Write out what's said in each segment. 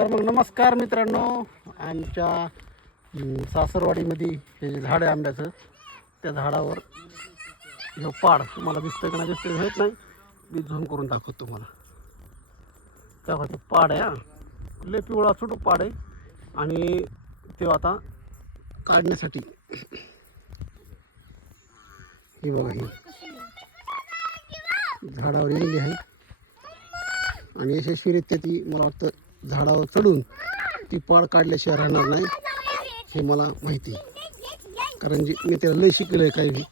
तर मग नमस्कार मित्रांनो आमच्या सासरवाडीमध्ये हे जे झाड आहे आंब्याचं. त्या झाडावर हे पाड तुम्हाला दिसतं का नाही दिसतं माहीत नाही. मी झूम करून दाखवतो तुम्हाला. तेव्हा ते पाड आहे हां. लय पिवळा छोटं पाड आहे. आणि ते आता काढण्यासाठी. हे बघा हे. झाडावर येलेली आहे. आणि यशस्वीरित्या ती मला वाटतं झाडावर चढून ती पाड काढल्याशिवाय राहणार नाही हे मला माहिती. कारण जी मी त्याला लय शिकलं आहे काही फटा.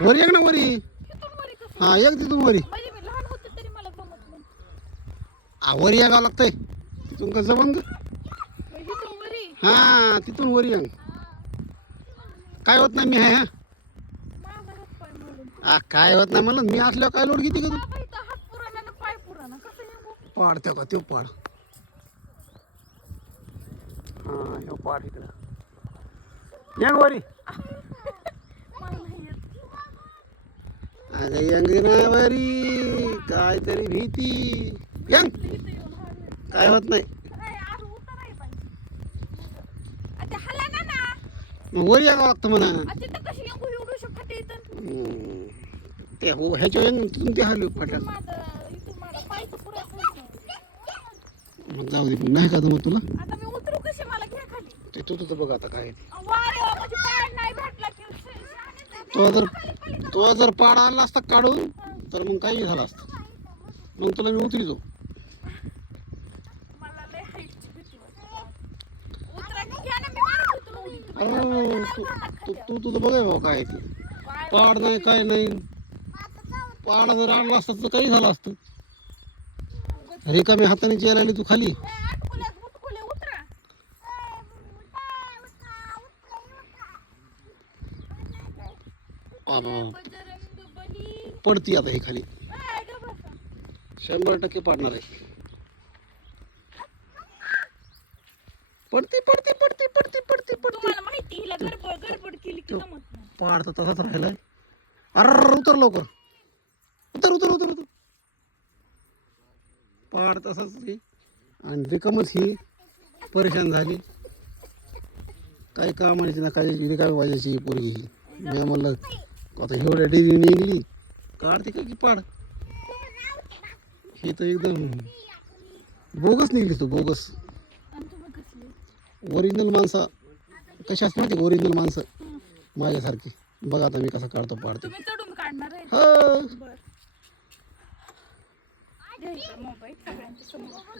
वरी एक ना वरी. हा एक तिथून वरी. म्हणजे वरी यावं लागतंय. तिथून कसं जमन हा तिथून वरी अंग काय होत नाही मी आहे हा? आ, काय होत नाही म्हणलं मी असल्यावर काय लोड किती का तू? बाबा का तो पाड. हा ह्यो पाड इकडं. या वरी. मला यंग ना वरी काहीतरी भीती. यंग. काय होत नाही नाही आज उतर आहे पाहिजे आता हला ना ना मग वरी यावं लागतं म्हणा आ, तिथं कशी येऊ एवढू शकते इथं हम्म. ते हो ह्याच्या तिथून ते हल्ली फाटल्यात माझं इथून माझा पायचं पुराचं होतं. मग जाऊ दे नाही का मग तुला आता मी उतरू कशी मला घ्या खाली ते तू तुझं बघ आता काय आहे ते. वारे वा, म्हणजे पाय नाही भेटला की शे- शहाणीच आहे. तो जर तो जर पाड आणला असता काढून तर मग काही झालं असतं मग तुला मी उतरितो मला लय हाईटची भीती वाटते. उतरा की घ्या ना, मी मारत होतो ना उडी. अरे तू तू तू तुझं बघाय भाऊ काय ते. पाड नाही काय नाही. पाड जर आणला असता तर काही झालं असतं. रिकामी हाताने जेला आली तू खाली. पडती आता हे खाली. शंभर टक्के पाडणार आहे. पडती पडती पडती पडती पडती पडती तुम्हाला माहिती हिला गडबड गडबड केली की जमत नाही पाड तर तसाच राहिलाय. अरे उतर लवकर. उतर उतर उतर उतर. पाड तसाच. आणि रिकामच ही परेशान झाली. काही कामाची ना काही रिकामी वाजायची पोरगी ही. मी म्हणलं आता एवढ्या डेरी निघली. काढते का की पाड? ही तर एकदम बोगस निघली तू बोगस. ओरिजिनल माणसं. कशी असते माहिती ओरिजिनल माणसं? माझ्यासारखी. बघा आता मी कसा काढतो पाडते तुम्ही चढून काढणार आहे. हा. बर. घ्यायचा मोबाईल. सगळ्यांच्या समोर.